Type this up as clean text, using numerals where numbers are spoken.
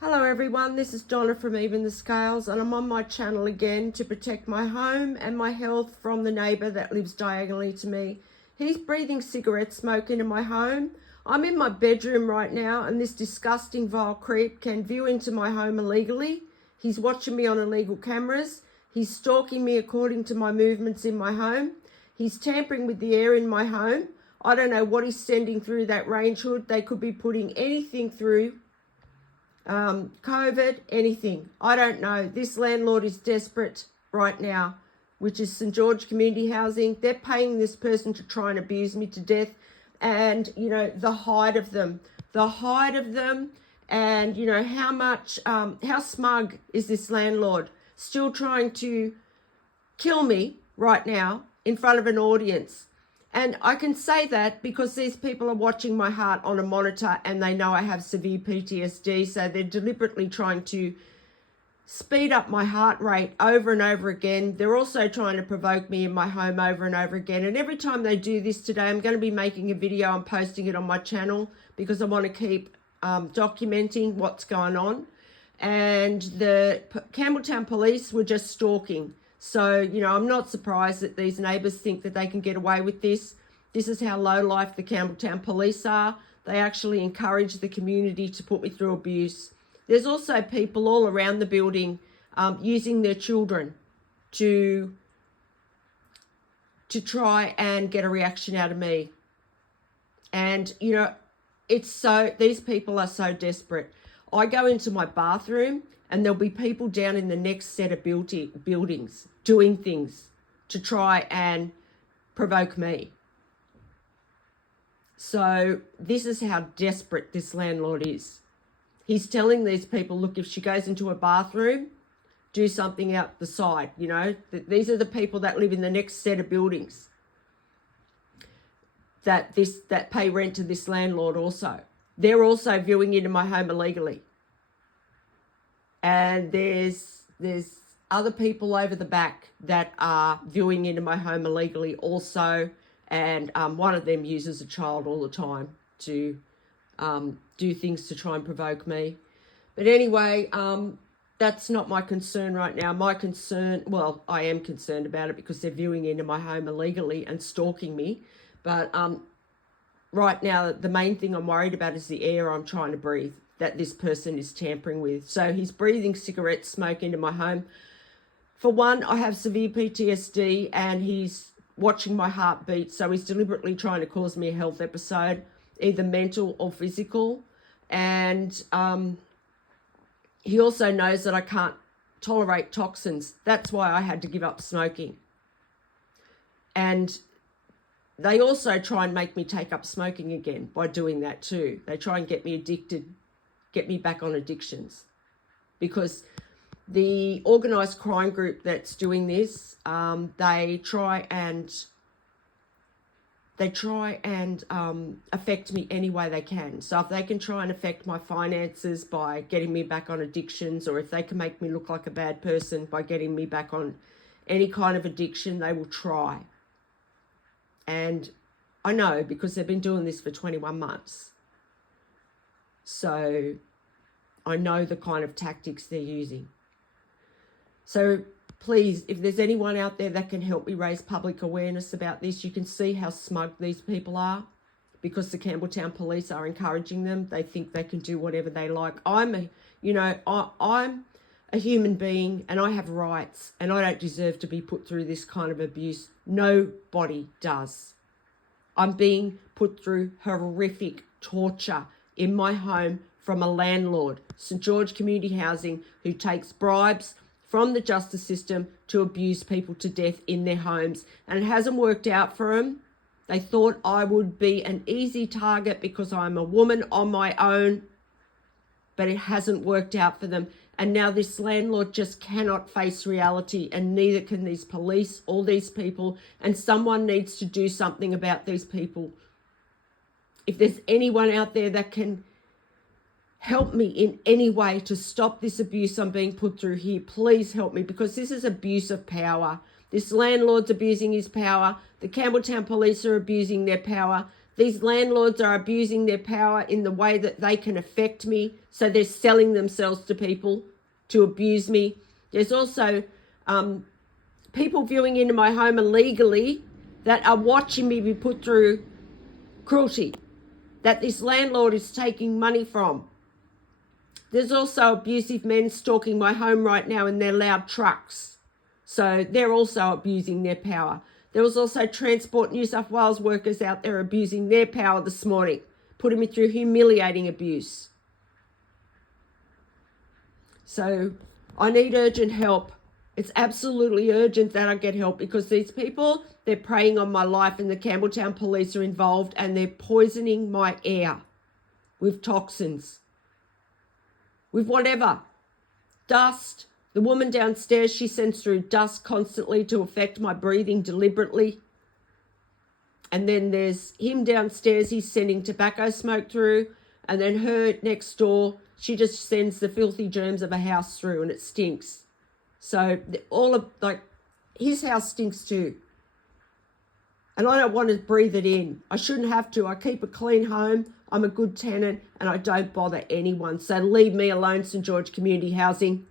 Hello everyone, this is Donna from Even the Scales, and I'm on my channel again to protect my home and my health from the neighbour that lives diagonally to me. He's breathing cigarette smoke into my home. I'm in my bedroom right now and this disgusting vile creep can view into my home illegally. He's watching me on illegal cameras. He's stalking me according to my movements in my home. He's tampering with the air in my home. I don't know what he's sending through that range hood. They could be putting anything through. COVID, anything. I don't know. This landlord is desperate right now, which is St. George Community Housing. They're paying this person to try and abuse me to death. And, you know, the height of them, and, you know, how smug is this landlord still trying to kill me right now in front of an audience. And I can say that because these people are watching my heart on a monitor and they know I have severe PTSD. So they're deliberately trying to speed up my heart rate over and over again. They're also trying to provoke me in my home over and over again. And every time they do this today, I'm going to be making a video and posting it on my channel because I want to keep documenting what's going on. And the Campbelltown police were just stalking. So, you know, I'm not surprised that these neighbours think that they can get away with this. This is how low life the Campbelltown police are. They actually encourage the community to put me through abuse. There's also people all around the building using their children to try and get a reaction out of me. And, you know, these people are so desperate. I go into my bathroom and there'll be people down in the next set of buildings doing things to try and provoke me. So this is how desperate this landlord is. He's telling these people, look, if she goes into a bathroom, do something out the side, you know. These are the people that live in the next set of buildings that pay rent to this landlord also. They're also viewing into my home illegally. And there's other people over the back that are viewing into my home illegally also. And one of them uses a child all the time to do things to try and provoke me. But anyway, that's not my concern right now. My concern, well, I am concerned about it because they're viewing into my home illegally and stalking me. But right now, the main thing I'm worried about is the air I'm trying to breathe that this person is tampering with. So he's breathing cigarette smoke into my home. For one, I have severe PTSD and he's watching my heartbeat. So he's deliberately trying to cause me a health episode, either mental or physical. And he also knows that I can't tolerate toxins. That's why I had to give up smoking. And they also try and make me take up smoking again by doing that too. They try and get me addicted, get me back on addictions, because the organised crime group that's doing this, they try and affect me any way they can. So if they can try and affect my finances by getting me back on addictions, or if they can make me look like a bad person by getting me back on any kind of addiction, they will try. And I know because they've been doing this for 21 months. So I know the kind of tactics they're using. So please, if there's anyone out there that can help me raise public awareness about this, you can see how smug these people are because the Campbelltown police are encouraging them. They think they can do whatever they like. I'm a human being and I have rights and I don't deserve to be put through this kind of abuse. Nobody does. I'm being put through horrific torture in my home from a landlord, St. George Community Housing, who takes bribes from the justice system to abuse people to death in their homes. And it hasn't worked out for them. They thought I would be an easy target because I'm a woman on my own, but it hasn't worked out for them. And now this landlord just cannot face reality, and neither can these police, all these people, and someone needs to do something about these people. If there's anyone out there that can help me in any way to stop this abuse I'm being put through here, please help me, because this is abuse of power. This landlord's abusing his power. The Campbelltown police are abusing their power. These landlords are abusing their power in the way that they can affect me. So they're selling themselves to people to abuse me. There's also people viewing into my home illegally that are watching me be put through cruelty, that this landlord is taking money from. There's also abusive men stalking my home right now in their loud trucks. So they're also abusing their power. There was also Transport New South Wales workers out there abusing their power this morning, putting me through humiliating abuse. So I need urgent help. It's absolutely urgent that I get help, because these people, they're preying on my life, and the Campbelltown police are involved, and they're poisoning my air with toxins, with whatever. Dust. The woman downstairs, she sends through dust constantly to affect my breathing deliberately. And then there's him downstairs, he's sending tobacco smoke through. And then her next door, she just sends the filthy germs of a house through, and it stinks. So all of, like, his house stinks too. And I don't want to breathe it in. I shouldn't have to. I keep a clean home. I'm a good tenant, and I don't bother anyone. So leave me alone, St. George Community Housing.